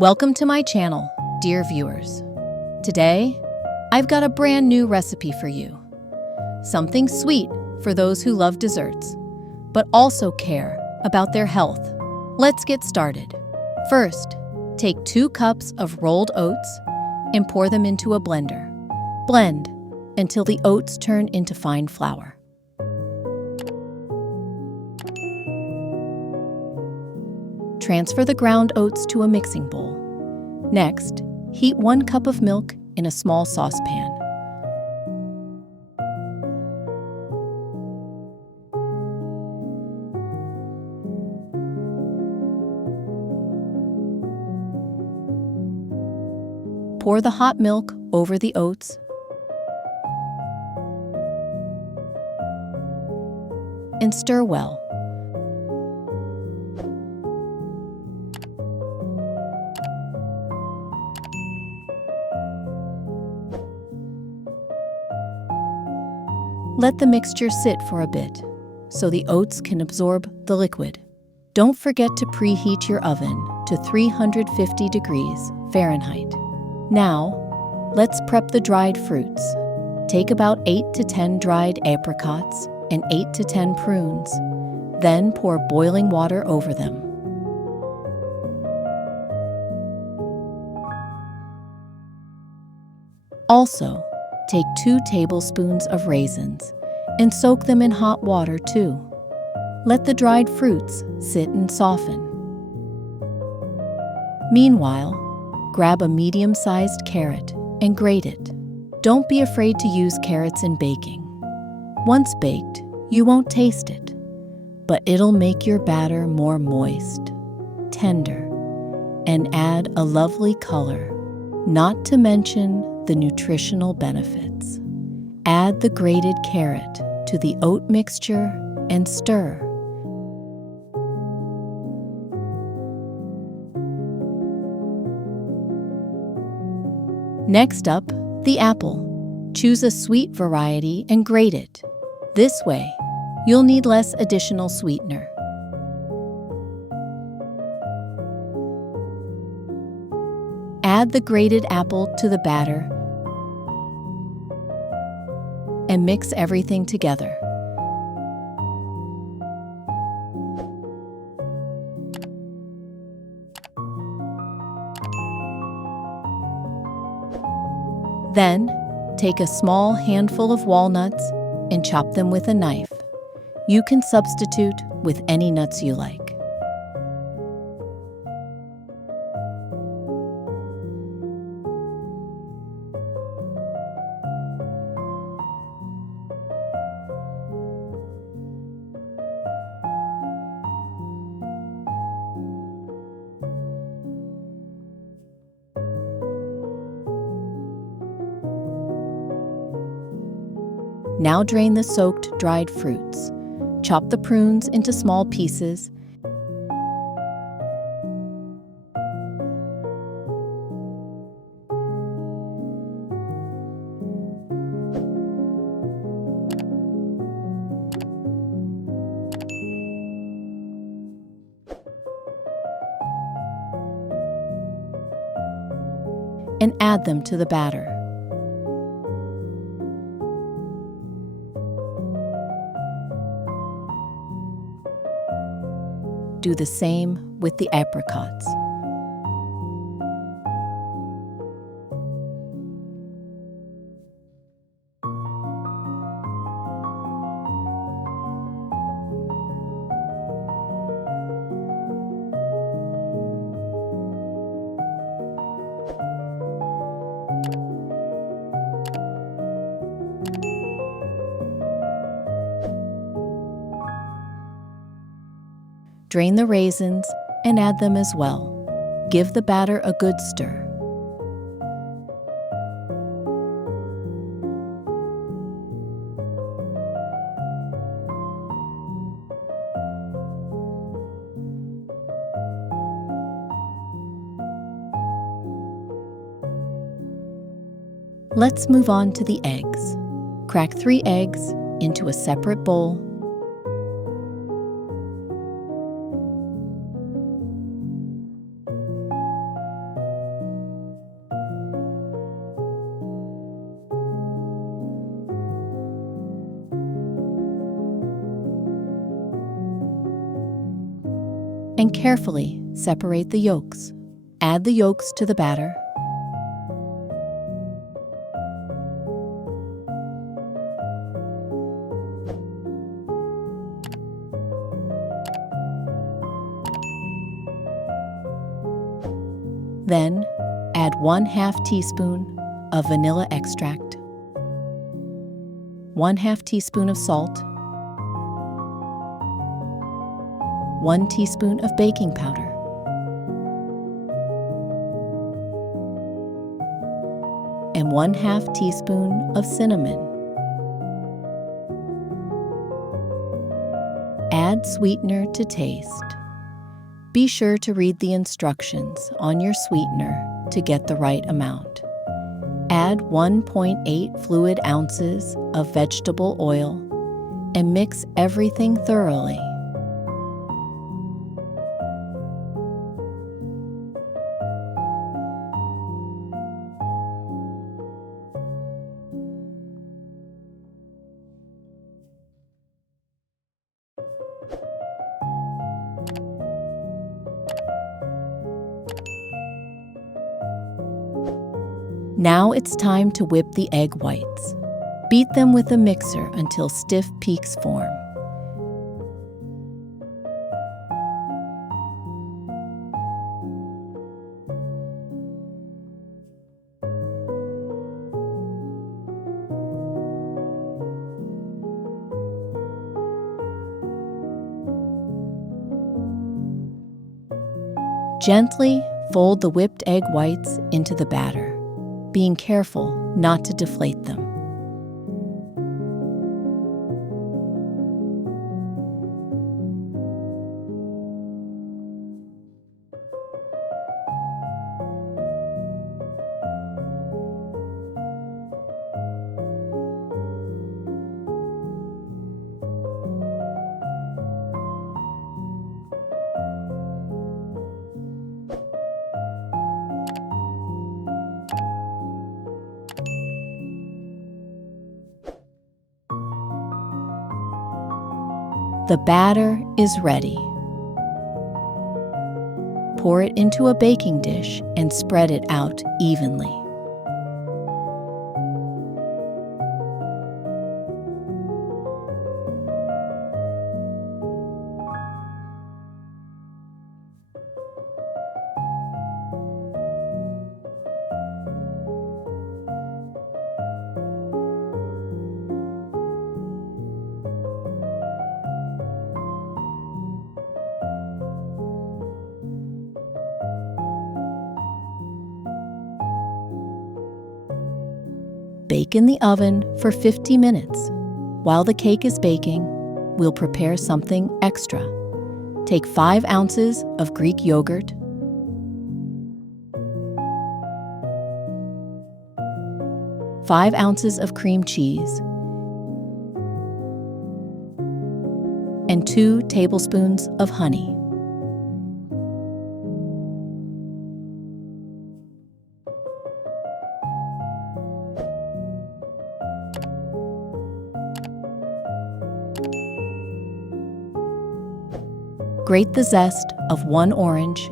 Welcome to my channel, dear viewers. Today, I've got a brand new recipe for you. Something sweet for those who love desserts, but also care about their health. Let's get started. First, take 2 cups of rolled oats and pour them into a blender. Blend until the oats turn into fine flour. Transfer the ground oats to a mixing bowl. Next, heat 1 cup of milk in a small saucepan. Pour the hot milk over the oats. And stir well. Let the mixture sit for a bit so the oats can absorb the liquid. Don't forget to preheat your oven to 350 degrees Fahrenheit. Now, let's prep the dried fruits. Take about 8 to 10 dried apricots and 8 to 10 prunes. Then pour boiling water over them. Also, take 2 tablespoons of raisins and soak them in hot water too. Let the dried fruits sit and soften. Meanwhile, grab a medium-sized carrot and grate it. Don't be afraid to use carrots in baking. Once baked, you won't taste it, but it'll make your batter more moist, tender, and add a lovely color, not to mention the nutritional benefits. Add the grated carrot to the oat mixture and stir. Next up, the apple. Choose a sweet variety and grate it. This way, you'll need less additional sweetener. Add the grated apple to the batter and mix everything together. Then, take a small handful of walnuts and chop them with a knife. You can substitute with any nuts you like. Now drain the soaked dried fruits. Chop the prunes into small pieces. And add them to the batter. Do the same with the apricots. Drain the raisins and add them as well. Give the batter a good stir. Let's move on to the eggs. Crack 3 eggs into a separate bowl. and carefully separate the yolks. Add the yolks to the batter. Then, add 1/2 teaspoon of vanilla extract, 1/2 teaspoon of salt, 1 teaspoon of baking powder, and 1/2 teaspoon of cinnamon. Add sweetener to taste. Be sure to read the instructions on your sweetener to get the right amount. Add 1.8 fluid ounces of vegetable oil and mix everything thoroughly. Now it's time to whip the egg whites. Beat them with a mixer until stiff peaks form. Gently fold the whipped egg whites into the batter, being careful not to deflate them. The batter is ready. Pour it into a baking dish and spread it out evenly. Bake in the oven for 50 minutes. While the cake is baking, we'll prepare something extra. Take 5 ounces of Greek yogurt, 5 ounces of cream cheese, and 2 tablespoons of honey. Grate the zest of 1 orange,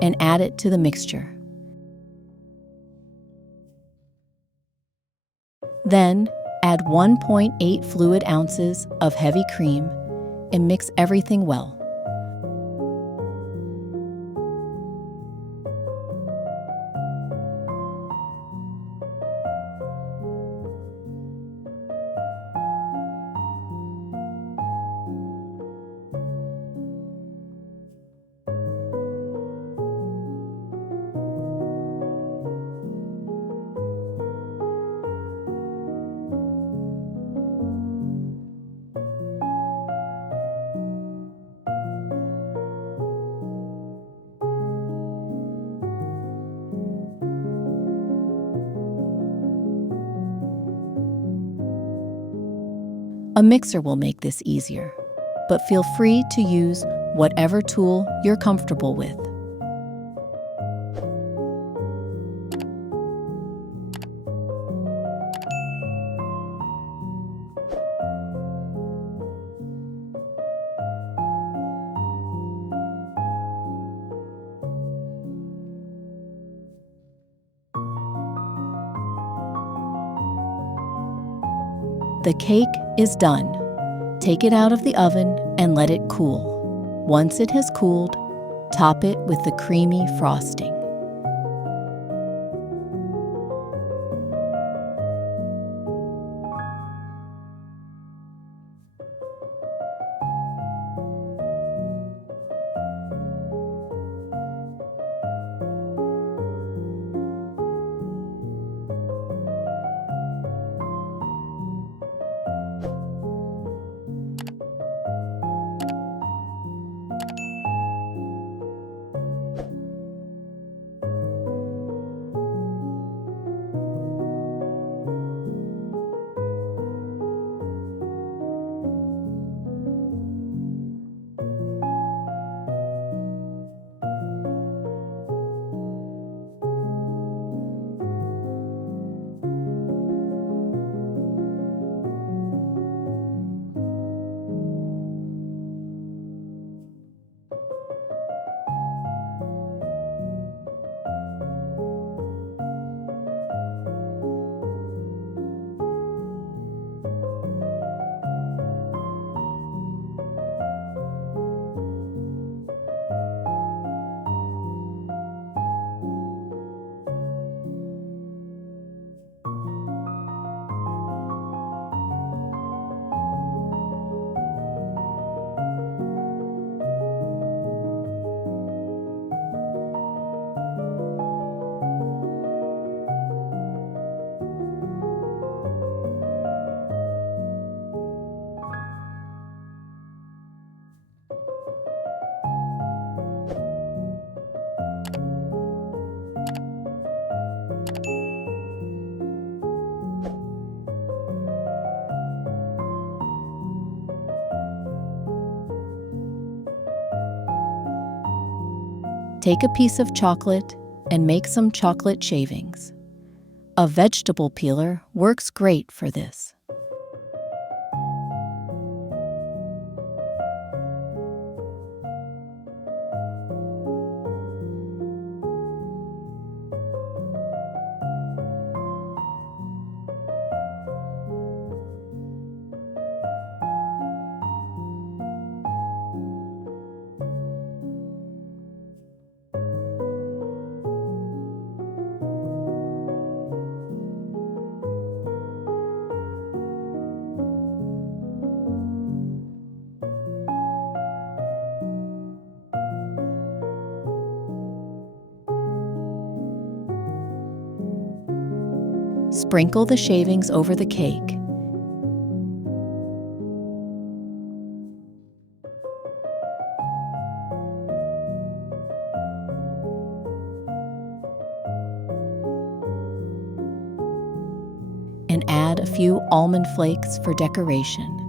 and add it to the mixture. Then, add 1.8 fluid ounces of heavy cream and mix everything well. A mixer will make this easier, but feel free to use whatever tool you're comfortable with. The cake is done. Take it out of the oven and let it cool. Once it has cooled, top it with the creamy frosting. Take a piece of chocolate and make some chocolate shavings. A vegetable peeler works great for this. Sprinkle the shavings over the cake. And add a few almond flakes for decoration.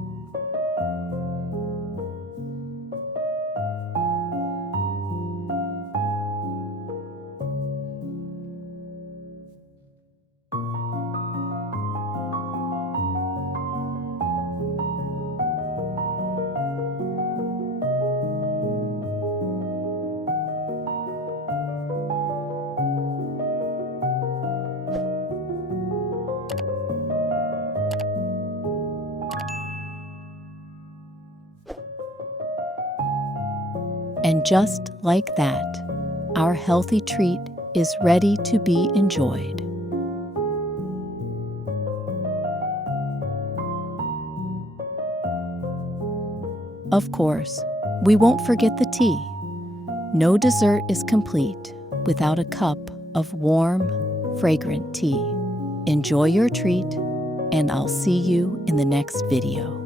And just like that, our healthy treat is ready to be enjoyed. Of course, we won't forget the tea. No dessert is complete without a cup of warm, fragrant tea. Enjoy your treat, and I'll see you in the next video.